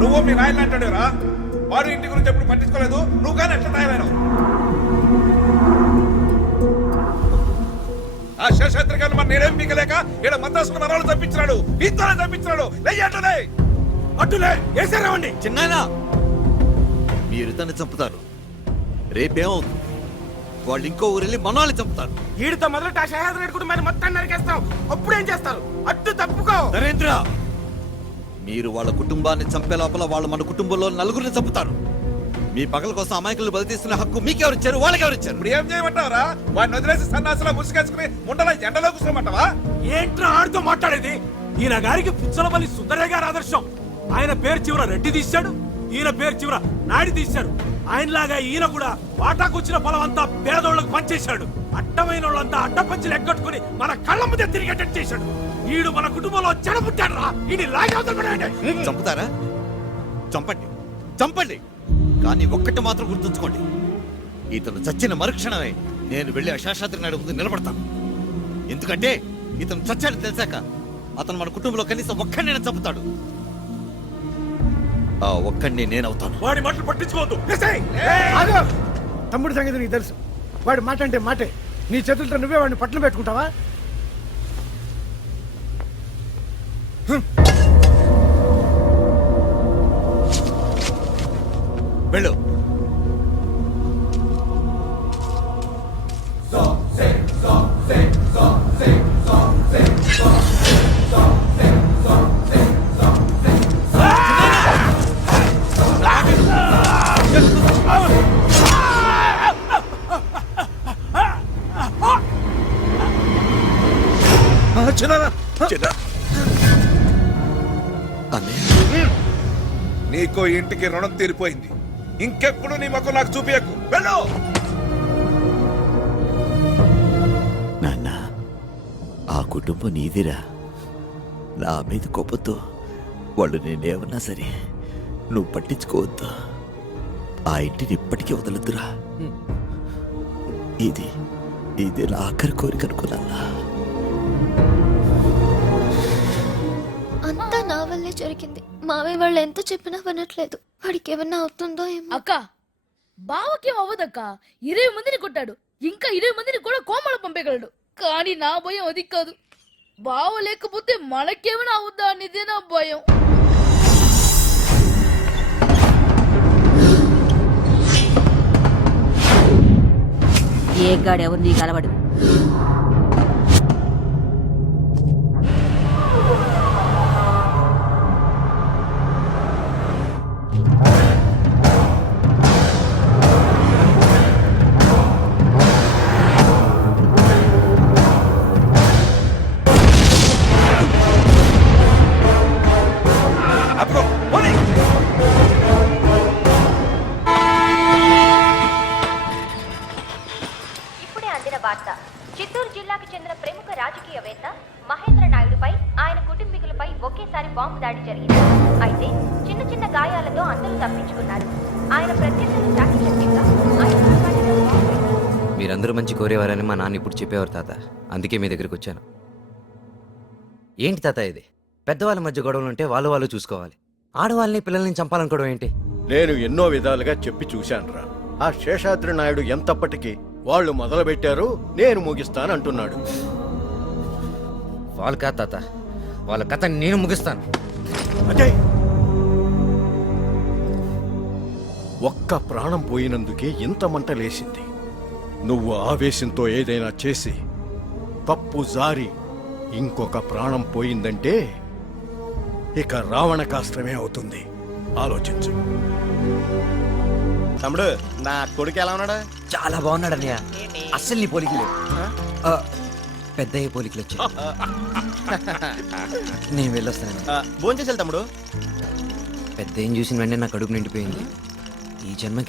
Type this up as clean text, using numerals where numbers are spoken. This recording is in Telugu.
నువ్వు మీ నాయన అంటాడురా, వాడు ఇంటి గురించి ఎప్పుడు పట్టించుకోలేదు, నువ్వు కానీ ఎట్లా తయారైనావు? ఆ శేషాద్రి గారిని మన నేనేం పీకలేక ఇక్కడ మద్రాసు మనవాళ్ళు తప్పించినాడు, ఇంతనే తప్పించినాడు. లేయట్లే అట్టులే వేసారావండి. చిన్నాయన, మీరు తను చంపుతారు, రేపేమవుతుంది? వాళ్ళు ఇంకో ఊరు వెళ్ళి మనవాళ్ళని చంపుతారు. వీడితో మొదలు ఆ శేషాద్రి రెడ్డి కుటుంబాన్ని మొత్తాన్ని నరికేస్తాం. అప్పుడేం చేస్తారు? అట్టు తప్పుకో. నరేంద్ర, మీరు వాళ్ళ కుటుంబాన్ని చంపే లోపల వాళ్ళు మన కుటుంబంలో నలుగురిని చంపుతారు. మీ పగల కోసం అమాయకులు బలి తీసుకునే హక్కు మీకెవరిచ్చారు, వాళ్ళకెవరిచ్చారు? ఇప్పుడు ఏం చేయమంటావరా? వాడిని వదిలేసి సన్నాసిలో ముసుగేసుకుని ముండలో ఎండలో కూర్చోమంటావా? ఏంట్రా ఆడితో మాట్లాడేది? ఈయన గారికి పుచ్చలపల్లి సుందరయ్య గారి ఆదర్శం. ఆయన పేరు చివర రెడ్డి తీశాడు, ఈయన పేరు చివర నాయుడు తీశాడు. ఆయనలాగా ఈయన కూడా వాటాకొచ్చిన పొలం అంతా పేదోళ్లకు పనిచేశాడు. అడ్డమైన వాళ్ళంతా అడ్డపంచులు ఎగ్గొట్టుకుని మన కళ్ళ ముందే తిరిగేటట్టు చేశాడు. ఈడు మన కుటుంబంలో చెడపుట్టాడు రా. ఈడి చంపుతారా? చంపండి, చంపండి. కానీ ఒక్కటి మాత్రం గుర్తుంచుకోండి, ఇతను చచ్చిన మరుక్షణమే నేను వెళ్ళి ఆ శేషాద్రి నాయుడు ముందు నిలబడతాను. ఎందుకంటే ఇతను చచ్చాడు తెలిసాక అతను మన కుటుంబంలో కనీసం ఒక్కడిని చంపుతాడు. ఆ ఒక్కడిని నేనవుతాను. వాడి మాటలు పట్టించుకోవద్దు. తమ్ముడి సంగతి నీకు తెలుసు. వాడి మాట అంటే మాటే. నీ చేతులతో నువ్వే వాడిని పట్టున పెట్టుకుంటావా? వెళ్ళు. నీకో ఇంటికి రుణం తీరిపోయింది. ఇంకెప్పుడు నీ ముఖం నాకు చూపించకు. వెళ్ళు. నాన్న, ఆ కుటుంబం నీదిరా. నా మీద కోపంతో వాళ్ళు నేనేమన్నా సరే నువ్వు పట్టించుకోవద్దు. ఆ ఇంటిని ఇప్పటికీ వదలొద్దురా. ఇది నా ఆఖరి కోరిక అనుకున్నా. అంతా నా వల్లే జరిగింది. మావయ్య వాళ్ళు ఎంత చెప్పినా వినట్లేదు. వాడికి ఏమన్నా అవుతుందో ఏమో. అక్క, బావకేం అవ్వదక్క. 20 మందిని కొట్టాడు, ఇంకా 20 మందిని కూడా కోమలు పంపగలడు. కానీ నా భయం అది కాదు. బావ లేకపోతే మనకేమైనా అవుద్దా అనేదే నా భయం. ఏ గాడెవరు నీకు అలవాడు? చిత్తూరు జిల్లాకు చెందిన ప్రముఖ రాజకీయవేత్త మహేంద్ర నాయుడుపై ఆయన కుటుంబీకులపై ఒకేసారి బాంబు దాడి జరిగింది. అయితే చిన్న చిన్న గాయాలతో అందరూ తప్పించుకున్నారు. ఆయన ప్రత్యర్థులు చాకచక్యంగా మీరందరూ మంచి కోరేవారని మా నాన్న ఇప్పుడు చెప్పేవారు తాత. అందుకే మీ దగ్గరికి వచ్చాను. ఏంటి తాత ఇది? పెద్దవాళ్ళ మధ్య గొడవలు ఉంటే వాళ్ళు చూసుకోవాలి. ఆడవాళ్ళని పిల్లల్ని చంపాలనుకోవడం ఏంటి? నేను ఎన్నో విధాలుగా చెప్పి చూశానురా. ఆ శేషాద్రి నాయుడు ఎంతప్పటికీ వాళ్ళు మొదలు పెట్టారు, నేను ముగిస్తానంటున్నాడు. వాళ్ళు కాదు తాత, వాళ్ళ కథ నేను ముగిస్తాను. అంటే ఒక్క ప్రాణం పోయినందుకే ఇంత మంట లేసింది. నువ్వు ఆవేశంతో ఏదైనా చేసి తప్పు జారి ఇంకొక ప్రాణం పోయిందంటే ఇక రావణ కాష్టమే అవుతుంది. ఆలోచించు. తమ్ముడు, నా కొడుకు ఎలా ఉన్నాడా? చాలా బాగున్నాడు అన్నయ్య. అస్సలు నీ పోలికలు పెద్దయ్య పోలికలు వచ్చాయి. నేను వెళ్ళొస్తాను. భోంచేసాలి తమ్ముడు. పెద్ద ఏం చూసిన వెంటనే నా కడుపు నిండిపోయింది. ఈ జన్మకి